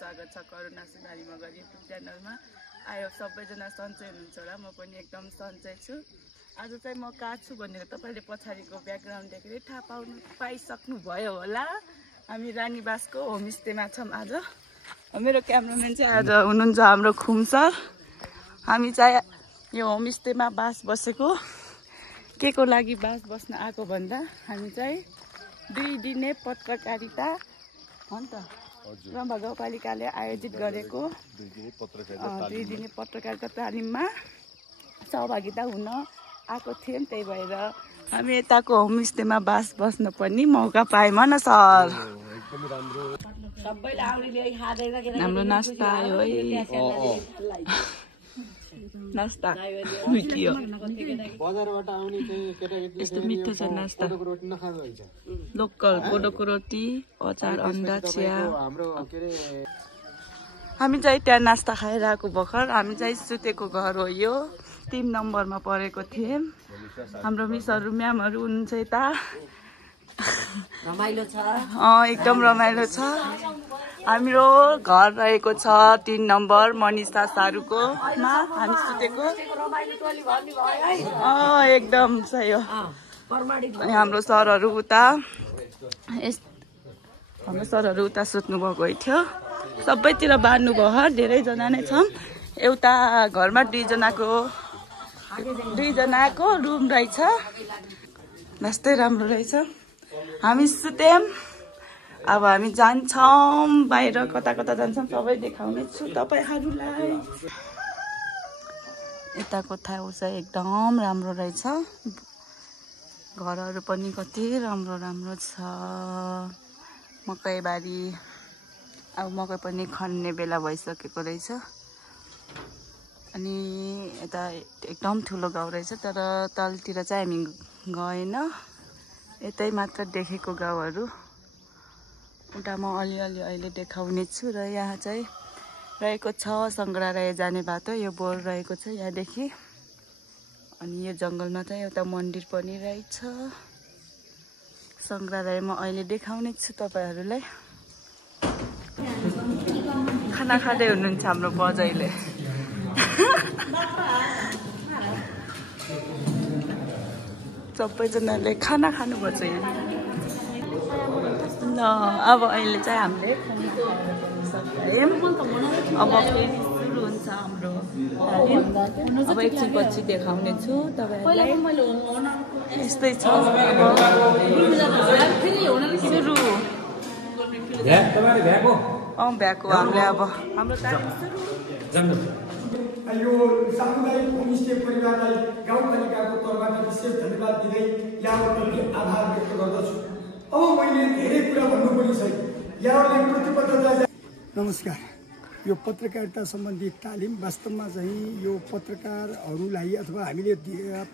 स्वागत छ करुणा सुनारी मगर युट्युब च्यानलमा। आयो सबैजना सन्चै हुनुहुन्छ होला, म पनि एकदम सन्चै छु। आज चाहिँ म कहाँ छु भनेर तपाईँले पछाडिको ब्याकग्राउन्ड देखेर थाहा पाइसक्नु भयो होला। हामी रानीबासको होमस्टेमा छौँ आज। मेरो क्यामराम्यान चाहिँ आज हुनुहुन्छ हाम्रो खुम सर। हामी चाहिँ यो होमस्टेमा बास बसेको के को लागि बास बस्न आएको भन्दा हामी चाहिँ 2 दिने पत्रकारिता हो नि त रम्भा गाउँपालिकाले आयोजित गरेको 2 दिने पत्रकारिता तालिममा सहभागिता हुन आएको थियौँ। त्यही भएर हामी यताको होमस्टेमा बास बस्न पनि मौका पायौँ न सर। हाम्रो नास्ता आयो है, नास्ता बजारबाट आउने चाहिँ केटाकेटीले यस्तो मिठो छ नास्ता। रोटी नखानु भन्छ। लोकल कोदोको रोटी, अचार, अन्डा, चिया। हाम्रो के रे हामी चाहिँ त्यहाँ नास्ता खाएर आएको भर्खर। हामी चाहिँ सुतेको घर हो यो, 3 नम्बरमा परेको थियौँ। हाम्रो मिसहरू म्यामहरू हुनुहुन्छ यता। रमाइलो छ, एकदम रमाइलो छ। हाम्रो घर रहेको छ 3 नम्बर मनिषा सारुको मा हामी सुतेको। एकदम सही हो। अनि हाम्रो सरहरू उता सुत्नु भएको थियो। सबैतिर बाँध्नु भयो, धेरैजना नै छौँ। एउटा घरमा 2 जनाको रुम रहेछ। जस्तै राम्रो रहेछ। हामी सुत्यौँ। अब हामी जान्छौँ बाहिर, कता कता जान्छौँ सबै देखाउने छु तपाईँहरूलाई। यताको ठाउँ चाहिँ एकदम राम्रो रहेछ। घरहरू पनि कति राम्रो राम्रो छ। मकैबारी, अब मकै पनि खन्ने बेला भइसकेको रहेछ। अनि यता एकदम ठुलो गाउँ रहेछ, तर तलतिर चाहिँ हामी गएन, यतै मात्र देखेको गाउँहरू। उता म अलिअलि अहिले देखाउने छु। र यहाँ चाहिँ रहेको छ सङ्ग्रहालय जाने बाटो। यो बोर्ड रहेको छ यहाँदेखि। अनि यो जङ्गलमा चाहिँ एउटा मन्दिर पनि रहेछ। सङ्ग्रहालय म अहिले देखाउने छु तपाईँहरूलाई। खाना खाँदै हुनुहुन्छ हाम्रो बजैले। सबैजनाले खाना खानुपर्छ यहाँ। ल अब अहिले चाहिँ हामीले अब फेरि सुरु हुन्छ हाम्रो तालिम। अब एकछिनपछि देखाउने छु तपाईँहरूलाई। यस्तै छ सुरु। भ्याएको हामीले अब हाम्रो तालिम सुरु। यो सामुदायिक होमस्टे परिवारलाई गाउँपालिकाको तर्फबाट विशेष धन्यवाद दिँदै यहाँप्रति आभार व्यक्त गर्दछु। अब मैले धेरै कुरा भन्नुपर्ने छ। यहाँहरूले प्रतिबद्धता। नमस्कार। यो पत्रकारिता सम्बन्धी तालिम वास्तवमा चाहिँ यो पत्रकारहरूलाई अथवा हामीले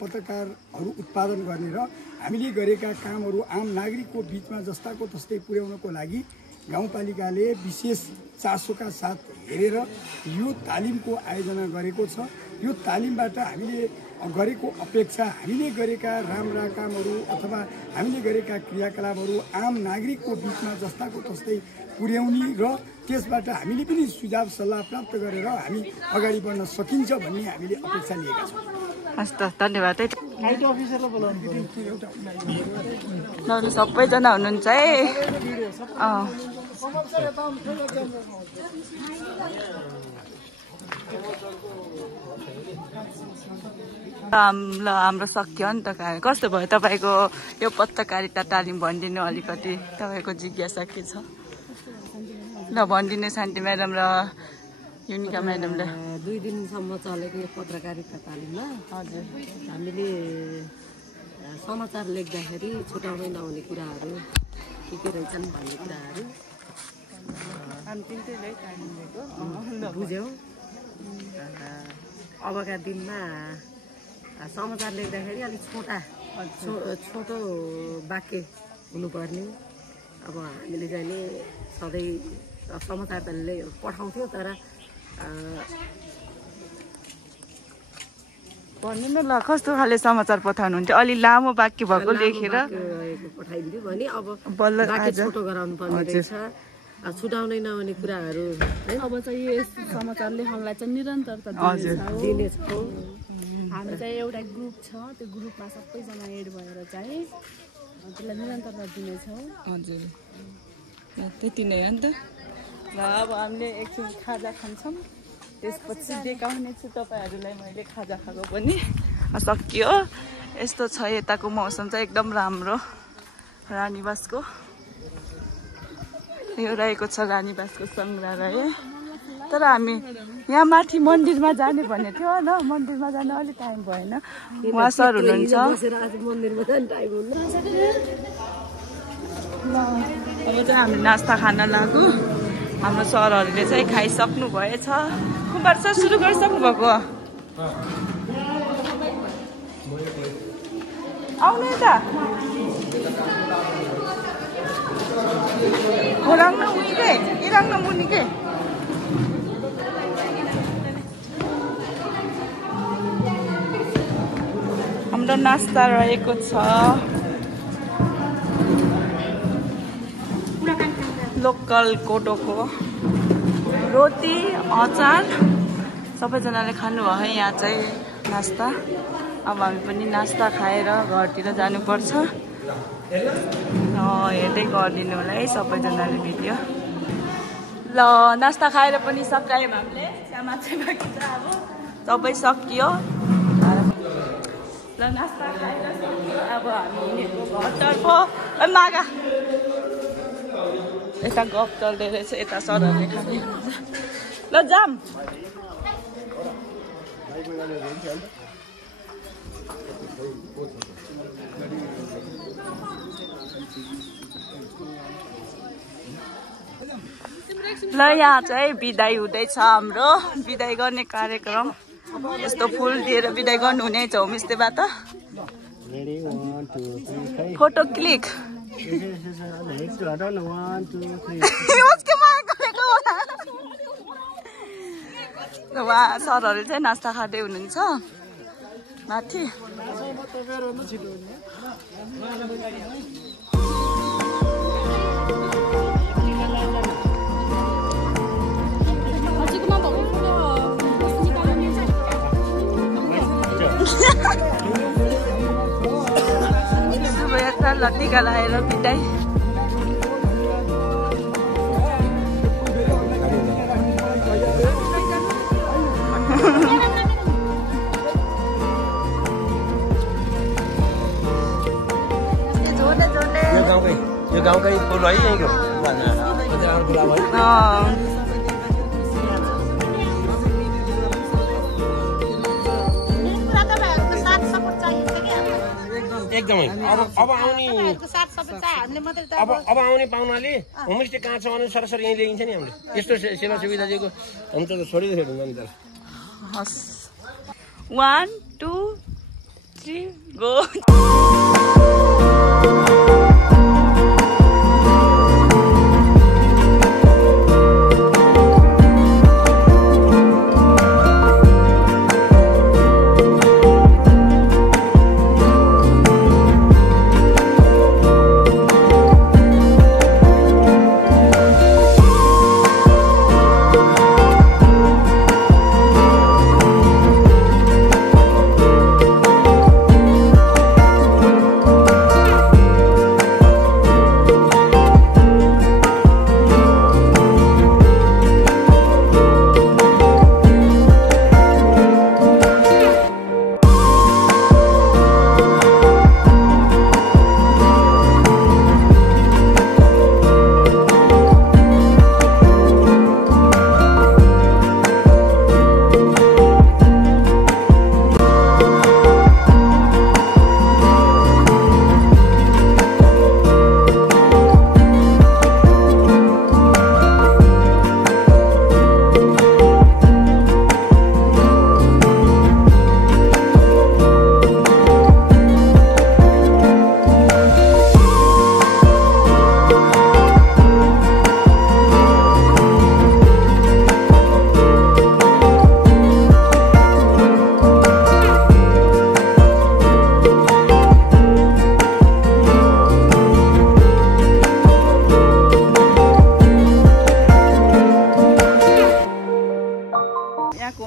पत्रकारहरू उत्पादन गर्ने र हामीले गरेका कामहरू आम नागरिकको बिचमा जस्ताको तस्तै पुर्याउनको लागि गाउँपालिकाले विशेष चासोका साथ हेरेर यो तालिमको आयोजना गरेको छ। यो तालिमबाट हामीले गरेको अपेक्षा, हामीले गरेका राम्रा कामहरू अथवा हामीले गरेका क्रियाकलापहरू आम नागरिकको बिचमा जस्ताको तस्तै पुर्याउने र त्यसबाट हामीले पनि सुझाव सल्लाह प्राप्त गरेर हामी अगाडि बढ्न सकिन्छ भन्ने हामीले अपेक्षा लिएका छौँ। हस् त, धन्यवाद है। सबैजना हुनुहुन्छ है। ल हाम्रो सक्यो नि त। कस्तो भयो तपाईँको यो पत्रकारिता तालिम? भनिदिनु अलिकति, तपाईँको जिज्ञासा के छ? ल भनिदिनु शान्ति म्याडम र युनिका म्याडमले। 2 दिनसम्म चलेको यो पत्रकारिता तालिममा हजुर हामीले समाचार लेख्दाखेरि छुटाउनै नहुने कुराहरू के रहेछन् भन्ने कुराहरू बुझ्यौँ। अबका दिनमा समाचार लेख्दाखेरि अलिक छोटो वाक्य हुनुपर्ने। अब हामीले चाहिँ सधैँ समाचार त पठाउँथ्यौँ, तर भन्नु न ल कस्तो खाले समाचार पठाउनुहुन्थ्यो? अलि लामो वाक्य भएको लेखेर पठाइदिन्थ्यो भने अब बल्ल वाक्य छोटो गराउनु पर्ने रहेछ। छुटाउनै नहुने कुराहरू है अब चाहिँ यस समाचारले हामीलाई चाहिँ निरन्तरता दिनेछौँ हामी चाहिँ एउटा ग्रुप छ त्यो ग्रुपमा सबैजना एड भएर चाहिँ त्यसलाई निरन्तरता दिनेछौँ हजुर त्यति नै हो नि त र अब हामीले एकछिन खाजा खान्छौँ त्यसपछि देखाउने छु तपाईँहरूलाई मैले खाजा खाएको पनि सकियो यस्तो छ यताको मौसम चाहिँ एकदम राम्रो रानीबासको यो रहेको छ रानीबासको सङ्ग्रहालय तर हामी यहाँ माथि मन्दिरमा जाने भन्ने थियो होइन मन्दिरमा जान अलिक टाइम भएन उहाँ सर हुनुहुन्छ मन्दिरमा जाने टाइम हुन्न अब चाहिँ हामी नास्ता खान लाग्यो हाम्रो सरहरूले चाहिँ खाइसक्नु भएछ कुमार सर सुरु गरिसक्नु भएको आउनु त orang na muni ke irang na muni ke हाम्रो नास्ता रहेको छ लोकल कोटोको रोटी अचार सबैजनाले खानुभयो यहाँ चाहिँ नास्ता अब हामी पनि नास्ता खाएर घरतिर जानुपर्छ हेर्दै गरिदिनु होला है सबैजनाले भिडियो ल नास्ता खाएर पनि सकायौँ हामीले चियामा चाहिँ बाँकी छ अब सबै सकियो ल नास्ता खाएर सकियो अब हामी हिँडेको घरतर्फ मागा यता गफ चल्दै रहेछ यता सरहरूले खाने ल जाम ल यहाँ चाहिँ बिदाई हुँदैछ हाम्रो बिदाई गर्ने कार्यक्रम यस्तो फुल दिएर बिदाई गर्नु हुनेछ होमस्टेबाट फोटो क्लिक उहाँ सरहरू चाहिँ नास्ता खाँदै हुनुहुन्छ माथि शुभयात्रा लत्तिका लगाएर बिदाई यो गाउँकै फुल है यहीँको एकदमै अब आउने अब आउने पाहुनाले होमस्टे कहाँ छ भने सरसर यहीँ ल्याइन्छ नि हामीले यस्तो सेवा सुविधा दिएको हामी त छोडिदिएको हुन्छ नि त हस् 1 2 3 गो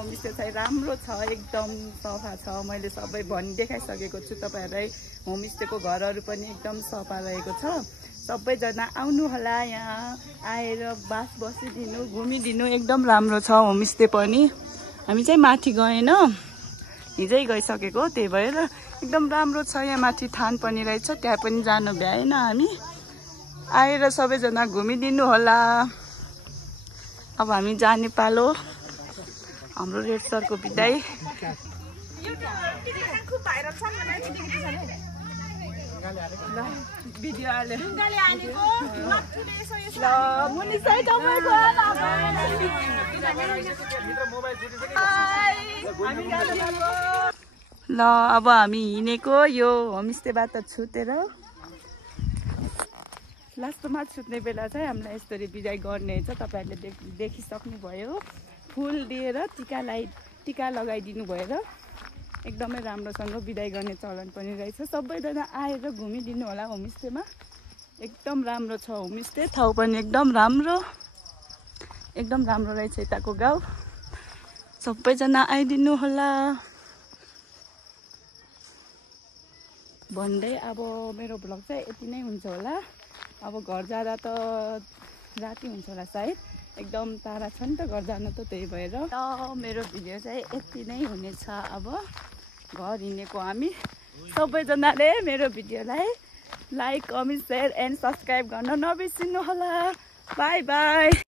होमस्टे चाहिँ राम्रो छ, एकदम सफा छ। मैले सबै देखाइसकेको छु तपाईँहरूलाई। होमस्टेको घरहरू पनि एकदम सफा रहेको छ। सबैजना आउनु होला, यहाँ आएर बसिदिनु, घुमिदिनु, एकदम राम्रो छ होमस्टे पनि। हामी चाहिँ माथि गएन, हिजै गइसकेको, त्यही भएर एकदम राम्रो छ। यहाँ माथि थान पनि रहेछ, त्यहाँ पनि जानु भ्याएन हामी। आएर सबैजना घुमिदिनु होला। अब हामी जाने पालो, हाम्रो रेड सरको बिदाई। भिडियो हाल्यो ल। अब हामी हिँडेको यो होमस्टेबाट छुटेर लास्टमा छुट्ने बेला चाहिँ हामीलाई यसरी बिदाई गर्ने छ। तपाईँहरूले देखिसक्नुभयो, फुल दिएर टिका लगाइदिनु भएर एकदमै राम्रोसँग बिदाई गर्ने चलन पनि रहेछ। सबैजना आएर घुमिदिनु होला होमस्टेमा, एकदम राम्रो छ होमस्टे। ठाउँ पनि एकदम राम्रो रहेछ यताको गाउँ। सबैजना आइदिनु होला भन्दै अब मेरो भ्लग चाहिँ यति नै हुन्छ होला। अब घर जाँदा त राति हुन्छ होला सायद, एकदम टाढा छ नि त घर जानु त, त्यही भएर मेरो भिडियो चाहिँ यति नै हुनेछ। अब घर हिँडेको हामी सबैजनाले मेरो भिडियोलाई like, comment, share and subscribe गर्न नबिर्सिनु होला। By by.